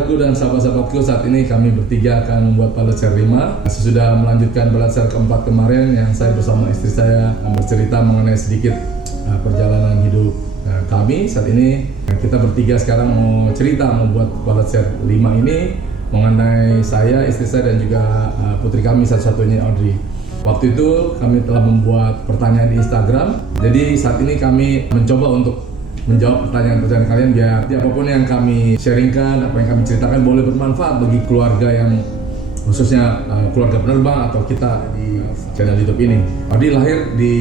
saudaraku dan sahabat-sahabatku, saat ini kami bertiga akan membuat pilot share 5. Sesudah melanjutkan pilot share keempat kemarin yang saya bersama istri saya bercerita mengenai sedikit perjalanan hidup kami. Saat ini kita bertiga sekarang mau cerita membuat pilot share 5 ini mengenai saya, istri saya dan juga putri kami satu-satunya Audrey. Waktu itu kami telah membuat pertanyaan di Instagram. Jadi saat ini kami mencoba untuk menjawab pertanyaan-pertanyaan kalian biar apapun yang kami sharingkan, apa yang kami ceritakan boleh bermanfaat bagi keluarga yang khususnya keluarga penerbang atau kita di channel YouTube ini. Audrey lahir di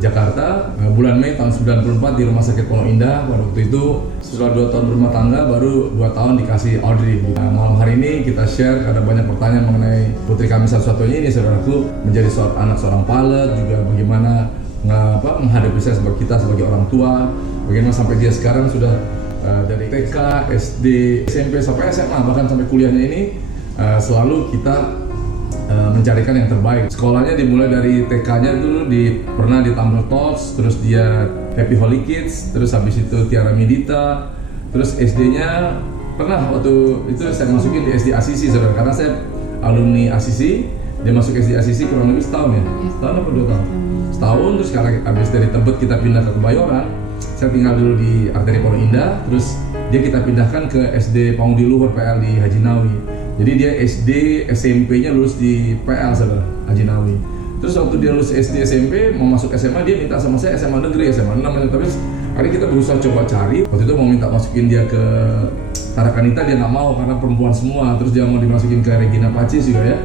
Jakarta bulan Mei tahun 94 di Rumah Sakit Pondok Indah. Pada waktu itu setelah 2 tahun berumah tangga baru 2 tahun dikasih Audrey. Malam hari ini kita share karena banyak pertanyaan mengenai putri kami satu-satunya ini, saudaraku, menjadi anak seorang pilot, juga bagaimana menghadapi saya sebagai kita sebagai orang tua, bagaimana sampai dia sekarang sudah dari TK, SD, SMP sampai SMA bahkan sampai kuliahnya ini selalu kita mencarikan yang terbaik. Sekolahnya dimulai dari TK-nya dulu pernah di Tumble Tots, terus dia Happy Holy Kids, terus habis itu Tiara Midita, terus SD-nya pernah waktu itu saya masukin di SD Asisi, saudara, karena saya alumni Asisi. Dia masuk SD Asisi kurang lebih setahun ya? Setahun apa 2 tahun? Setahun, terus sekarang habis dari Tebet kita pindah ke Kebayoran. Saya tinggal dulu di Arteri Pondok Indah, terus dia kita pindahkan ke SD Paudi Luhur PL di Haji Nawi. Jadi dia SD, SMP-nya lulus di PL, saudara, Haji Nawi. Terus waktu dia lulus SD, SMP, mau masuk SMA, dia minta sama saya SMA negeri, SMA 6. Tapi hari kita berusaha coba cari. Waktu itu mau minta masukin dia ke Tarakanita, dia nggak mau karena perempuan semua. Terus dia mau dimasukin ke Regina Pacis juga ya.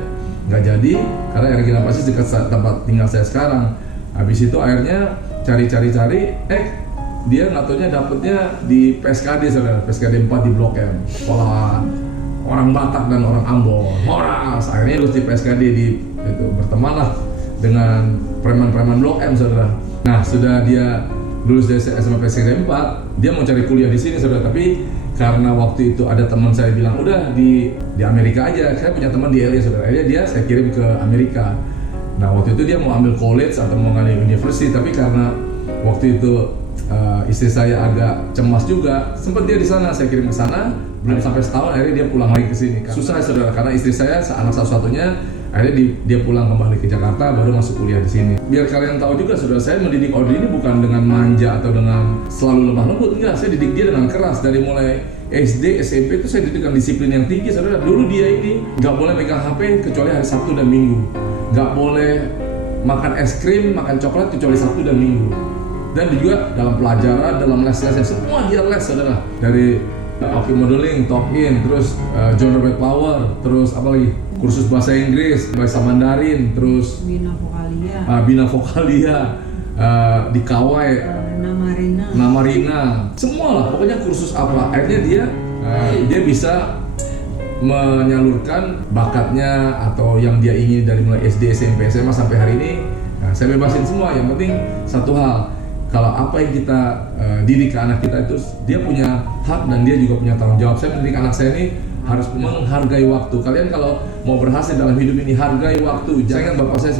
Nggak jadi, karena Regina Pacis dekat tempat tinggal saya sekarang. Habis itu akhirnya cari-cari, dia nggak taunya dapetnya di PSKD, saudara, PSKD 4 di Blok M, sekolah orang Batak dan orang Ambon, Horas. Akhirnya lulus di PSKD bertemanlah dengan preman-preman Blok M, saudara. Nah, sudah dia lulus dari SMA PSKD 4, dia mau cari kuliah di sini, saudara, tapi karena waktu itu ada teman saya bilang udah di Amerika aja, saya punya teman di LA, saudara. Akhirnya saya kirim ke Amerika. Nah, waktu itu dia mau ambil college atau mau ngambil university, tapi karena waktu itu istri saya agak cemas juga, sempat dia di sana, saya kirim ke sana, belum sampai setahun akhirnya dia pulang lagi ke sini. Susah, saudara, karena istri saya anak satu-satunya, akhirnya dia pulang kembali ke Jakarta baru masuk kuliah di sini. Biar kalian tahu juga, saudara, saya mendidik Audrey ini bukan dengan manja atau dengan selalu lemah lembut, enggak, saya didik dia dengan keras. Dari mulai SD, SMP itu saya didik dengan disiplin yang tinggi, saudara. Dulu dia ini nggak boleh megang HP kecuali hari Sabtu dan Minggu, nggak boleh makan es krim, makan coklat kecuali Sabtu dan Minggu. Dan juga dalam pelajaran, dalam les-lesnya semua dia les, saudara. Dari Oki Modeling, Talk In, terus John Robert Power, terus apa lagi? Kursus bahasa Inggris, bahasa Mandarin, terus Bina Vokalia, di Kawai, Namarina, semua lah, pokoknya kursus apa. Akhirnya dia bisa menyalurkan bakatnya atau yang dia ingin dari mulai SD, SMP, SMA sampai hari ini. Nah, saya bebasin semua. Yang penting satu hal, kalau apa yang kita didik ke anak kita itu dia punya hak dan dia juga punya tanggung jawab. Saya mendidik anak saya ini harus menghargai waktu. Kalian kalau mau berhasil dalam hidup ini, hargai waktu. Saya ingat bapak saya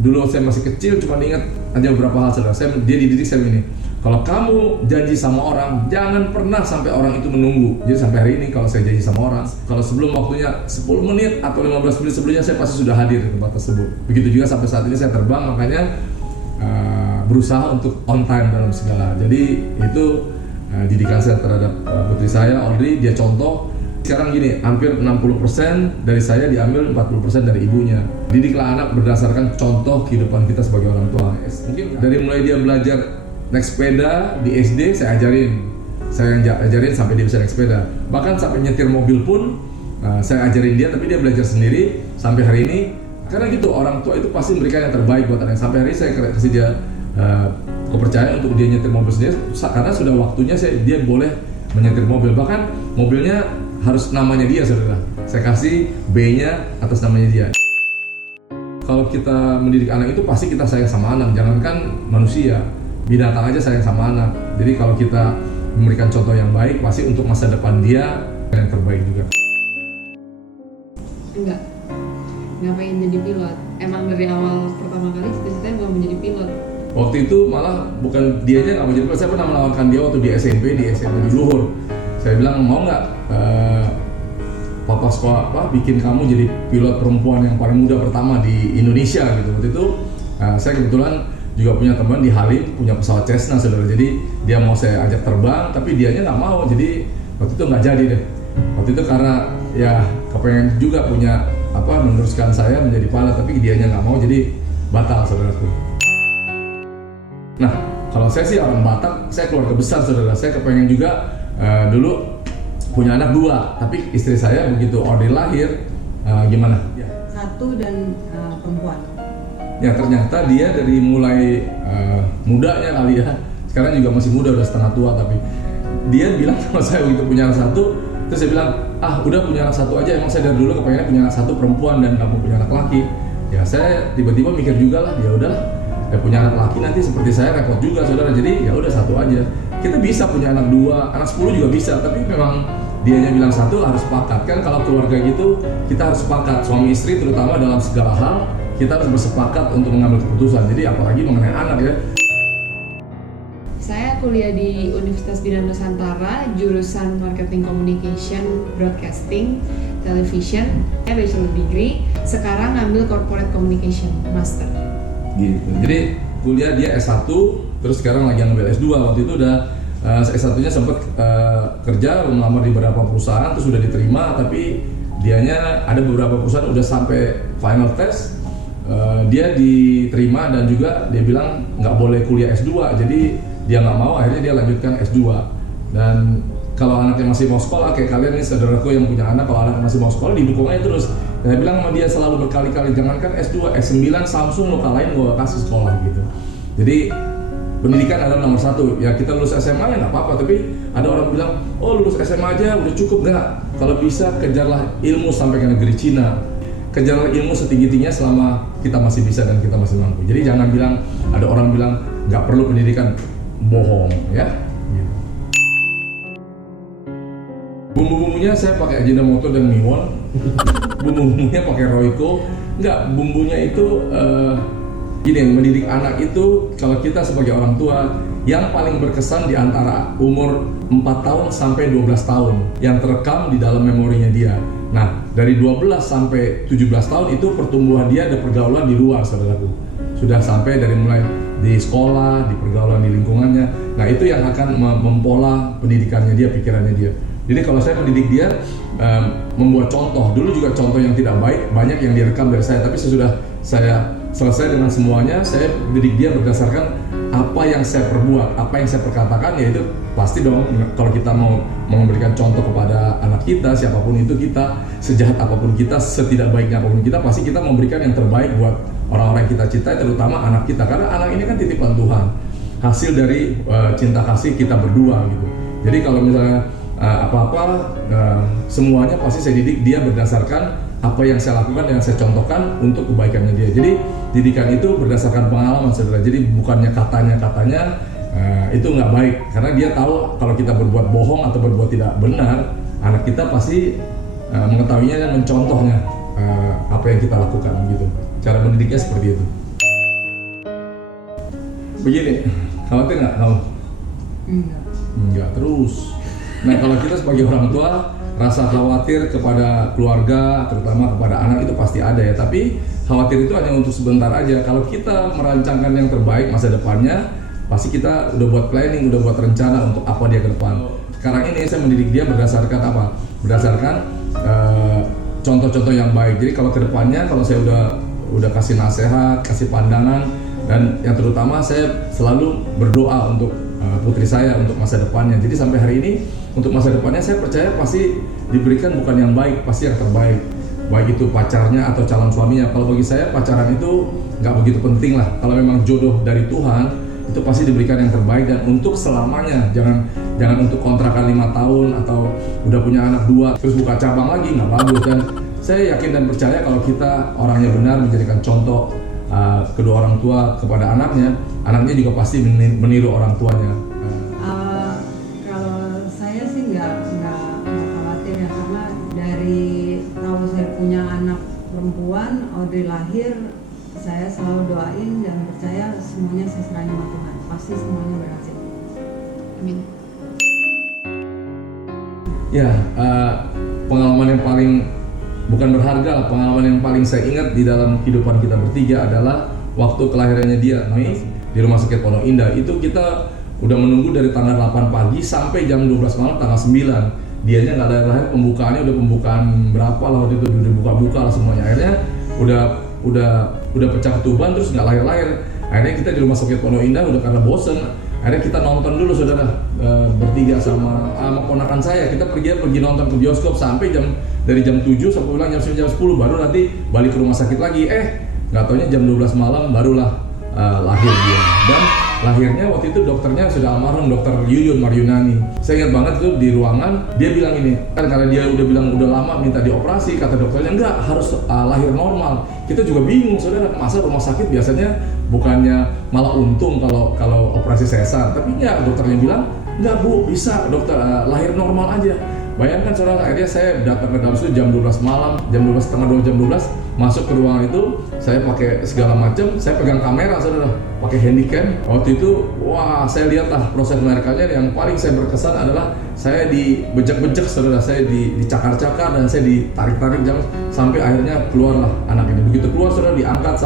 dulu saya masih kecil cuma ingat ada beberapa hal, saudara. Dia dididik saya ini. Kalau kamu janji sama orang, jangan pernah sampai orang itu menunggu. Jadi sampai hari ini kalau saya janji sama orang, kalau sebelum waktunya 10 menit atau 15 menit sebelumnya saya pasti sudah hadir di tempat tersebut. Begitu juga sampai saat ini saya terbang, makanya berusaha untuk on time dalam segala. Jadi itu didikan saya terhadap putri saya, Audrey. Dia contoh. Sekarang gini, hampir 60% dari saya diambil 40% dari ibunya. Didiklah anak berdasarkan contoh kehidupan kita sebagai orang tua. Mungkin dari mulai dia belajar naik sepeda di SD, saya yang ajarin sampai dia bisa naik sepeda. Bahkan sampai nyetir mobil pun saya ajarin dia, tapi dia belajar sendiri sampai hari ini. Karena gitu, orang tua itu pasti memberikan yang terbaik buat anak. Sampai hari ini saya kasih dia kepercayaan untuk dia nyetir mobil sendiri, karena sudah waktunya dia boleh menyetir mobil. Bahkan mobilnya harus namanya dia, saudara. Saya kasih B-nya atas namanya dia. Kalau kita mendidik anak itu pasti kita sayang sama anak, jangankan manusia, binatang aja sayang sama anak. Jadi kalau kita memberikan contoh yang baik, pasti untuk masa depan dia yang terbaik juga. Nggak pengen jadi pilot. Emang dari awal pertama kali cita-citanya bukan menjadi pilot. Waktu itu malah bukan dianya nggak mau jadi pilot, saya pernah menawarkan dia waktu di SMP, di SMA di Luhur. Saya bilang mau nggak papa sekolah bikin kamu jadi pilot perempuan yang paling muda pertama di Indonesia gitu. Waktu itu saya kebetulan juga punya teman di Halim punya pesawat Cessna saudara, jadi dia mau saya ajak terbang tapi dianya nggak mau, jadi waktu itu nggak jadi deh. Waktu itu karena ya kepengen juga punya meneruskan saya menjadi pilot, tapi dianya nggak mau, jadi batal saudaraku. Nah, kalau saya sih orang Batak, saya keluarga besar saudara. Saya kepengen juga dulu punya anak 2, tapi istri saya begitu order lahir gimana? Satu dan perempuan. Ya ternyata dia dari mulai mudanya kali ya, sekarang juga masih muda, udah setengah tua, tapi dia bilang sama saya begitu punya anak 1, terus saya bilang udah punya anak 1 aja, emang saya dari dulu kepengennya punya anak 1 perempuan dan kamu punya anak laki. Ya saya tiba-tiba mikir juga lah, ya udahlah, ya punya anak laki nanti seperti saya repot juga saudara, jadi ya udah 1 aja. Kita bisa punya anak 2, anak 10 juga bisa, tapi memang dianya bilang 1 harus sepakat kan. Kalau keluarga gitu kita harus sepakat, suami istri terutama dalam segala hal kita harus bersepakat untuk mengambil keputusan, jadi apalagi mengenai anak ya. Saya kuliah di Universitas Bina Nusantara, jurusan Marketing Communication, Broadcasting, Television. Saya bachelor degree, sekarang ngambil Corporate Communication, Master. Gitu. Jadi kuliah dia S1, terus sekarang lagi ngambil S2. Waktu itu udah S1-nya sempat kerja, melamar di beberapa perusahaan, terus sudah diterima, tapi dianya ada beberapa perusahaan udah sampai final test, dia diterima dan juga dia bilang nggak boleh kuliah S2, jadi dia nggak mau, akhirnya dia lanjutkan S2. Dan kalau anaknya masih mau sekolah, kayak kalian nih saudaraku yang punya anak, kalau anaknya masih mau sekolah didukung aja terus. Dan saya bilang sama dia selalu berkali-kali, jangankan S2, S9 Samsung lo kalahin gue kasih sekolah gitu. Jadi pendidikan adalah nomor 1. Ya kita lulus SMA ya nggak apa-apa, tapi ada orang bilang, oh lulus SMA aja udah cukup. Nggak, kalau bisa kejarlah ilmu sampai ke negeri Cina. Kejarlah ilmu setinggi-tingginya selama kita masih bisa dan kita masih mampu. Jadi jangan bilang, ada orang bilang nggak perlu pendidikan, bohong ya. Bumbu-bumbunya saya pakai Ajinomoto dan Miwon. Bumbu-bumbunya pakai Royco. Enggak, bumbunya itu gini, mendidik anak itu kalau kita sebagai orang tua yang paling berkesan di antara umur 4 tahun sampai 12 tahun yang terekam di dalam memorinya dia. Nah, dari 12 sampai 17 tahun itu pertumbuhan dia ada pergaulan di luar saudaraku. Sudah sampai dari mulai di sekolah, di pergaulan di lingkungannya. Nah, itu yang akan mempola pendidikannya dia, pikirannya dia. Jadi kalau saya mendidik dia, membuat contoh, dulu juga contoh yang tidak baik, banyak yang direkam dari saya, tapi sesudah saya selesai dengan semuanya, saya mendidik dia berdasarkan apa yang saya perbuat, apa yang saya perkatakan, yaitu pasti dong kalau kita mau memberikan contoh kepada anak kita, siapapun itu kita, sejahat apapun kita, setidak baiknya apapun kita, pasti kita memberikan yang terbaik buat orang-orang yang kita cintai, terutama anak kita, karena anak ini kan titipan Tuhan, hasil dari cinta kasih kita berdua gitu. Jadi kalau misalnya semuanya pasti saya didik dia berdasarkan apa yang saya lakukan dan yang saya contohkan untuk kebaikannya dia. Jadi didikan itu berdasarkan pengalaman saudara. Jadi bukannya katanya itu nggak baik, karena dia tahu kalau kita berbuat bohong atau berbuat tidak benar, anak kita pasti mengetahuinya dan mencontohnya apa yang kita lakukan gitu. Cara mendidiknya seperti itu. Begini, khawatir nggak kamu? Enggak terus. Nah kalau kita sebagai orang tua, rasa khawatir kepada keluarga, terutama kepada anak itu pasti ada ya. Tapi khawatir itu hanya untuk sebentar aja. Kalau kita merancangkan yang terbaik masa depannya, pasti kita udah buat planning, udah buat rencana untuk apa dia ke depan. Sekarang ini saya mendidik dia berdasarkan apa? Berdasarkan contoh-contoh yang baik. Jadi kalau ke depannya, kalau saya udah kasih nasihat, kasih pandangan, dan yang terutama saya selalu berdoa untuk putri saya untuk masa depannya. Jadi sampai hari ini untuk masa depannya saya percaya pasti diberikan bukan yang baik, pasti yang terbaik. Baik itu pacarnya atau calon suaminya. Kalau bagi saya pacaran itu nggak begitu penting lah. Kalau memang jodoh dari Tuhan itu pasti diberikan yang terbaik dan untuk selamanya. Jangan untuk kontrakan 5 tahun atau udah punya anak 2 terus buka cabang lagi, nggak bagus. Dan saya yakin dan percaya kalau kita orangnya benar menjadikan contoh kedua orang tua kepada anaknya juga pasti meniru orang tuanya. Kalau saya sih nggak khawatir ya, karena dari tahu saya punya anak perempuan, Audrey lahir, saya selalu doain dan percaya semuanya saya serahin sama Tuhan, pasti semuanya berhasil. Amin. Ya, pengalaman yang paling bukan berharga lah, pengalaman yang paling saya ingat di dalam kehidupan kita bertiga adalah waktu kelahirannya dia, Mei, di Rumah Sakit Pondok Indah. Itu kita udah menunggu dari tanggal 8 pagi sampai jam 12 malam tanggal 9. Dianya nggak ada lahir, pembukaannya udah pembukaan berapa lah waktu itu, udah buka-buka lah semuanya. Akhirnya udah pecah ketuban terus nggak lahir. Akhirnya kita di Rumah Sakit Pondok Indah udah karena bosen. Akhirnya kita nonton dulu saudara, bertiga sama ponakan saya. Kita pergi nonton ke bioskop sampai dari jam 7 sampai pulang jam 9, jam 10, baru nanti balik ke rumah sakit lagi. Nggak taunya jam 12 malam barulah lahir dia. Dan lahirnya waktu itu dokternya sudah almarhum, Dokter Yuyun Maryunani. Saya ingat banget tuh di ruangan, dia bilang ini, kan karena dia udah bilang udah lama minta dioperasi, kata dokternya enggak, harus lahir normal. Kita juga bingung saudara, masa rumah sakit biasanya bukannya malah untung kalau operasi sesar, tapi enggak, dokternya bilang enggak bu, bisa dokter, lahir normal aja. Bayangkan saudara, akhirnya saya datang ke dalam situ jam 12 malam, jam 12 setengah 2, jam 12 masuk ke ruangan itu, saya pakai segala macam, saya pegang kamera saudara, pakai handycam. Waktu itu, wah saya lihatlah proses melahirkannya. Yang paling saya berkesan adalah saya dibejek-bejek saudara, saya dicakar-cakar dan saya ditarik-tarik sampai akhirnya keluarlah anak ini. Begitu keluar saudara, diangkat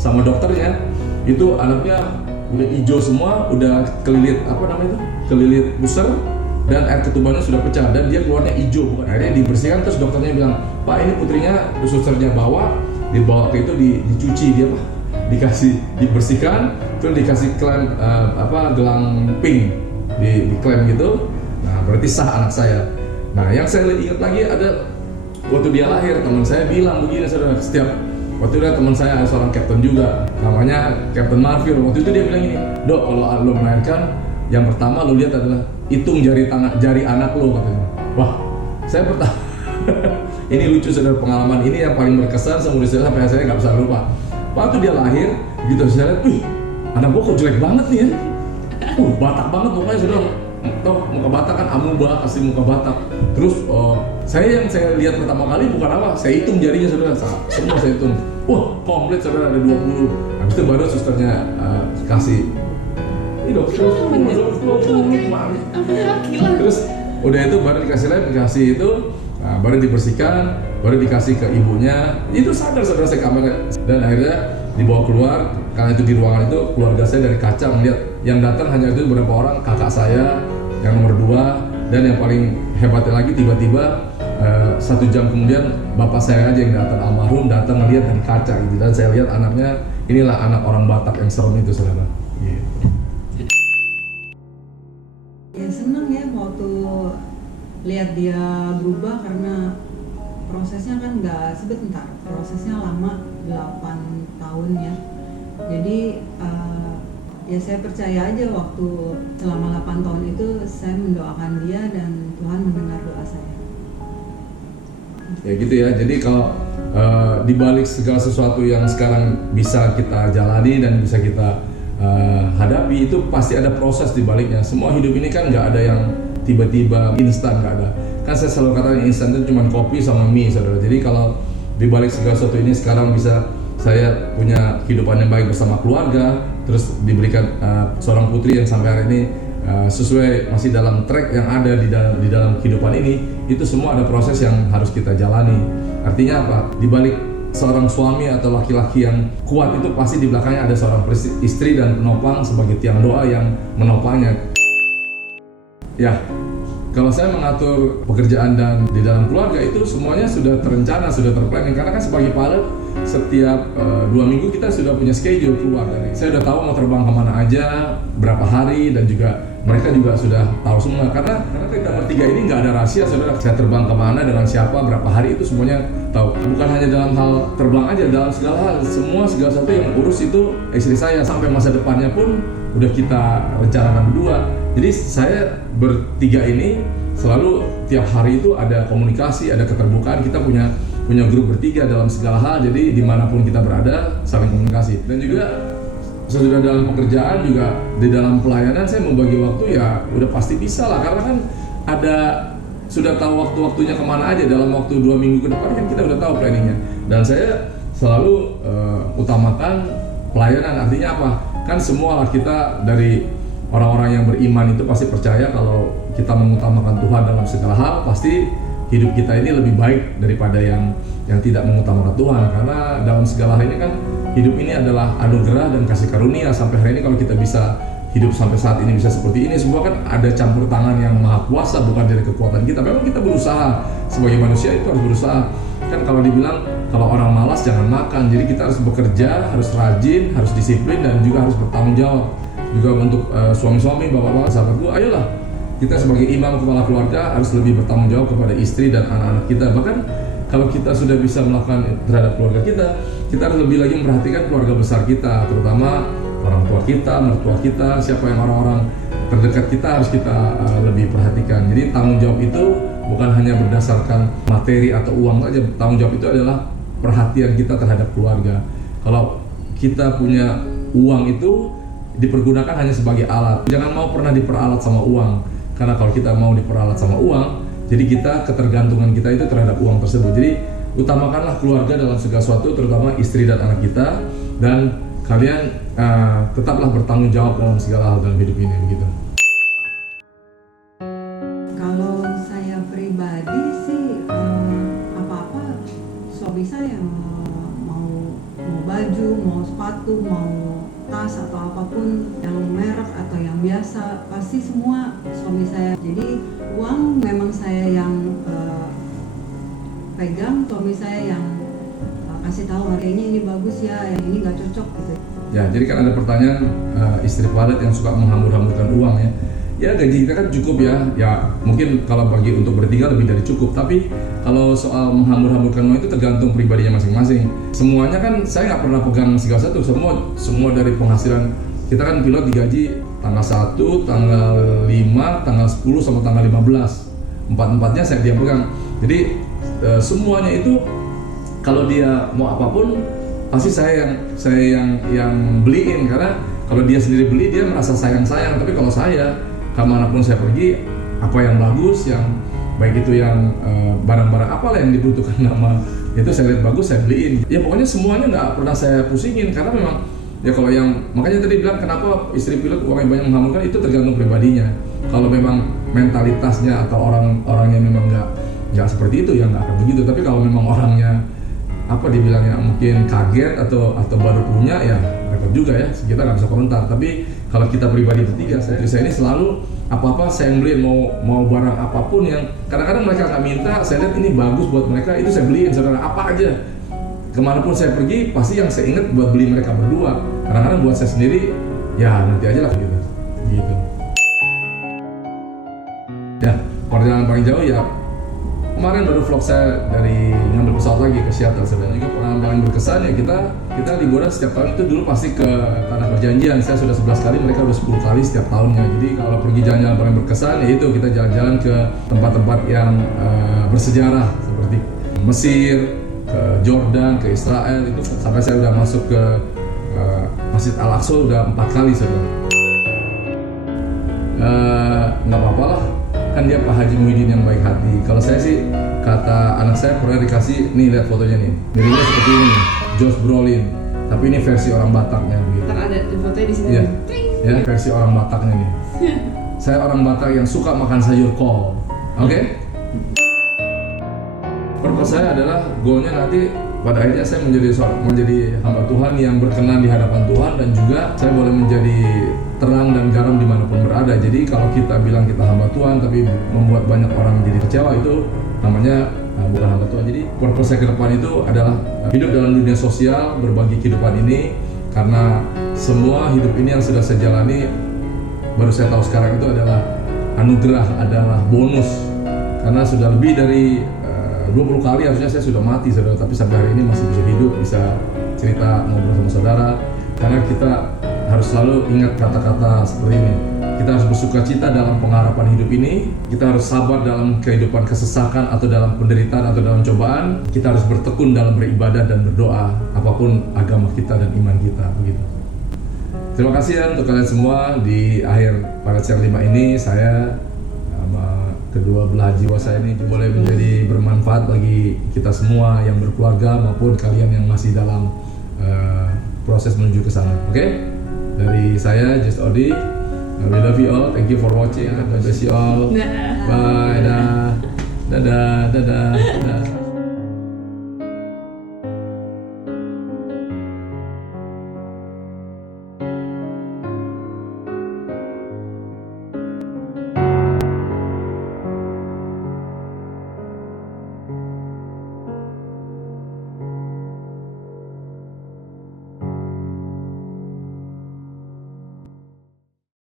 sama dokternya, itu anaknya udah hijau semua, udah kelilit kelilit pusar, dan air ketubannya sudah pecah dan dia keluarnya hijau. Akhirnya dibersihkan, terus dokternya bilang, Pak ini putrinya, susternya dibawa ke itu dicuci, dia dikasih dibersihkan, terus dikasih klem gelang pink, diklaim gitu. Nah berarti sah anak saya. Nah yang saya ingat lagi ada waktu dia lahir, teman saya bilang begini saudara, waktu itu teman saya ada seorang kapten juga, namanya Kapten Marfir. Waktu itu dia bilang gini, Dok, kalau lo melahirkan, yang pertama lo lihat adalah hitung jari anak lo, katanya. Wah, saya pertama ini lucu saudara, pengalaman ini yang paling berkesan seumur hidup saya sampai saya nggak bisa lupa. Waktu dia lahir, begitu saya lihat, anak gua kok jelek banget nih ya, Batak banget pokoknya saudara. Toh muka Batak kan amuba, asli muka Batak. Terus yang saya lihat pertama kali bukan apa, saya hitung jarinya saudara, semua saya hitung. Komplit saudara, ada 20. Habis itu baru susternya kasih terus udah itu baru dikasih lab, dikasih itu, baru dibersihkan, baru dikasih ke ibunya. Itu sadar saudara saya kamera, dan akhirnya dibawa keluar. Karena itu di ruangan itu keluarga saya dari kaca melihat, yang datang hanya itu beberapa orang, kakak saya yang nomor 2, dan yang paling hebatnya lagi tiba-tiba 1 jam kemudian bapak saya aja yang datang, almarhum, datang melihat dari kaca gitu. Dan saya lihat anaknya, inilah anak orang Batak yang serem itu saudara. Ya seneng ya waktu lihat dia berubah, karena prosesnya kan nggak sebentar, prosesnya lama, 8 tahun ya. Jadi ya saya percaya aja waktu selama 8 tahun itu saya mendoakan dia dan Tuhan mendengar doa saya. Ya gitu ya, jadi kalau dibalik segala sesuatu yang sekarang bisa kita jalani dan bisa kita hadapi, itu pasti ada proses di baliknya. Semua hidup ini kan nggak ada yang tiba-tiba instan, nggak ada. Kan saya selalu katakan instan itu cuma kopi sama mie saudara. Jadi kalau dibalik segala sesuatu ini sekarang bisa saya punya kehidupan yang baik bersama keluarga, terus diberikan seorang putri yang sampai hari ini sesuai masih dalam track yang ada di dalam kehidupan ini, itu semua ada proses yang harus kita jalani. Artinya apa? Dibalik seorang suami atau laki-laki yang kuat itu pasti di belakangnya ada seorang istri dan penopang sebagai tiang doa yang menopangnya. Ya, kalau saya mengatur pekerjaan dan di dalam keluarga itu semuanya sudah terencana, sudah terplanning. Karena kan sebagai pilot setiap 2 minggu kita sudah punya schedule keluar. Saya udah tahu mau terbang kemana aja, berapa hari, dan juga mereka juga sudah tahu semua. Karena kita bertiga ini nggak ada rahasia saudara. Saya terbang kemana, dengan siapa, berapa hari, itu semuanya tahu. Bukan hanya dalam hal terbang aja, dalam segala hal, segala sesuatu yang urus itu istri saya. Sampai masa depannya pun udah kita rencanakan berdua. Jadi saya bertiga ini selalu tiap hari itu ada komunikasi, ada keterbukaan. Kita punya grup bertiga dalam segala hal. Jadi dimanapun kita berada saling komunikasi. Dan juga sesudah dalam pekerjaan juga di dalam pelayanan saya membagi waktu ya udah pasti bisa lah. Karena kan sudah tahu waktu-waktunya kemana aja. Dalam waktu 2 minggu ke depan kan kita udah tahu planningnya. Dan saya selalu utamakan pelayanan. Artinya apa? Kan semua lah kita dari orang-orang yang beriman itu pasti percaya kalau kita mengutamakan Tuhan dalam segala hal, pasti hidup kita ini lebih baik daripada yang tidak mengutamakan Tuhan. Karena dalam segala hal ini kan hidup ini adalah anugerah dan kasih karunia. Sampai hari ini kalau kita bisa hidup sampai saat ini bisa seperti ini, semua kan ada campur tangan yang maha kuasa, bukan dari kekuatan kita. Memang kita berusaha, sebagai manusia itu harus berusaha. Kan kalau dibilang kalau orang malas jangan makan, jadi kita harus bekerja, harus rajin, harus disiplin, dan juga harus bertanggung jawab. Juga untuk suami-suami, bapak-bapak, sahabatku, ayolah kita sebagai imam kepala keluarga harus lebih bertanggung jawab kepada istri dan anak-anak kita. Bahkan kalau kita sudah bisa melakukan terhadap keluarga kita harus lebih lagi memperhatikan keluarga besar kita, terutama orang tua kita, mertua kita, siapa yang orang-orang terdekat kita harus kita lebih perhatikan. Jadi tanggung jawab itu bukan hanya berdasarkan materi atau uang saja. Tanggung jawab itu adalah perhatian kita terhadap keluarga. Kalau kita punya uang itu dipergunakan hanya sebagai alat. Jangan mau pernah diperalat sama uang. Karena kalau kita mau diperalat sama uang, jadi ketergantungan kita itu terhadap uang tersebut. Jadi utamakanlah keluarga dalam segala sesuatu, terutama istri dan anak kita, dan kalian tetaplah bertanggung jawab dalam segala hal dalam hidup ini, begitu. Kalau saya pribadi sih apa-apa suami saya mau baju, mau sepatu, mau tas atau apapun yang merek atau yang biasa, pasti semua suami saya. Jadi uang memang saya yang pegang, suami saya yang kasih tahu kayaknya ini bagus ya, yang ini nggak cocok gitu. Ya, jadi kan ada pertanyaan istri pilot yang suka menghambur-hamburkan uang ya. Ya gaji kita kan cukup ya mungkin kalau bagi untuk bertiga lebih dari cukup. Tapi kalau soal menghambur-hamburkan uang itu tergantung pribadinya masing-masing. Semuanya kan saya nggak pernah pegang segala satu, semua dari penghasilan. Kita kan pilot digaji tanggal 1, tanggal 5, tanggal 10 sama tanggal 15. Empat-empatnya dia pegang. Jadi semuanya itu kalau dia mau apapun pasti saya yang beliin, karena kalau dia sendiri beli dia merasa sayang. Tapi kalau saya kemanapun saya pergi, apa yang bagus, yang baik itu yang barang-barang apalah yang dibutuhkan nama itu saya lihat bagus saya beliin. Ya pokoknya semuanya nggak pernah saya pusingin, karena memang ya kalau yang makanya tadi bilang kenapa istri pilot uangnya banyak menghamburkan, itu tergantung pribadinya. Kalau memang mentalitasnya atau orangnya memang nggak seperti itu ya nggak akan begitu. Tapi kalau memang orangnya dibilangnya mungkin kaget atau baru punya, ya repot juga ya, kita nggak bisa komentar. Tapi kalau kita pribadi bertiga, saya ini selalu apa-apa saya yang beliin, mau barang apapun yang kadang-kadang mereka nggak minta, saya lihat ini bagus buat mereka, itu saya beliin, saudara, apa aja. Kemanapun saya pergi, pasti yang saya ingat buat beli mereka berdua. Kadang-kadang buat saya sendiri, ya nanti aja lah gitu. Ya, perjalanan paling jauh ya kemarin baru vlog saya dari ngambil pesawat lagi ke Seattle. Sebenarnya juga pengalaman paling berkesan ya kita liburan setiap tahun itu dulu pasti ke Tanah Perjanjian. Saya sudah 11 kali, mereka udah 10 kali setiap tahunnya. Jadi kalau pergi jalan-jalan paling berkesan ya itu kita jalan-jalan ke tempat-tempat yang bersejarah seperti Mesir, ke Jordan, ke Israel. Itu sampai saya udah masuk ke Masjid Al-Aqsa udah 4 kali saudara. Nggak apa-apa lah, kan dia Pak Haji Muhyiddin yang baik hati. Kalau saya sih, kata anak saya pernah dikasih, nih lihat fotonya nih, miripnya seperti ini, Josh Brolin, tapi ini versi orang Bataknya begitu. Ntar ada fotonya di sini. Iya, ya versi orang Bataknya nih. Saya orang Batak yang suka makan sayur kol, oke? Purpose saya adalah goalnya nanti pada akhirnya saya menjadi hamba Tuhan yang berkenan di hadapan Tuhan, dan juga saya boleh menjadi terang dan garam dimanapun berada. Jadi kalau kita bilang kita hamba Tuhan tapi membuat banyak orang jadi kecewa, itu namanya bukan hamba Tuhan. Jadi purpose saya ke depan itu adalah hidup dalam dunia sosial, berbagi kehidupan ini, karena semua hidup ini yang sudah saya jalani baru saya tahu sekarang itu adalah anugerah, adalah bonus. Karena sudah lebih dari 20 kali harusnya saya sudah mati saudara, tapi sampai hari ini masih bisa hidup, bisa cerita ngobrol sama saudara. Karena kita harus selalu ingat kata-kata seperti ini. Kita harus bersuka cita dalam pengharapan hidup ini. Kita harus sabar dalam kehidupan kesesakan atau dalam penderitaan atau dalam cobaan. Kita harus bertekun dalam beribadah dan berdoa, apapun agama kita dan iman kita, begitu. Terima kasih ya untuk kalian semua. Di akhir Palet 5 ini saya sama kedua belah jiwa saya ini boleh menjadi bermanfaat bagi kita semua yang berkeluarga maupun kalian yang masih dalam proses menuju ke sana. Oke? Dari saya, Just Odi, we love you all. Thank you for watching. God bless you all. Bye. Dah. Dadah.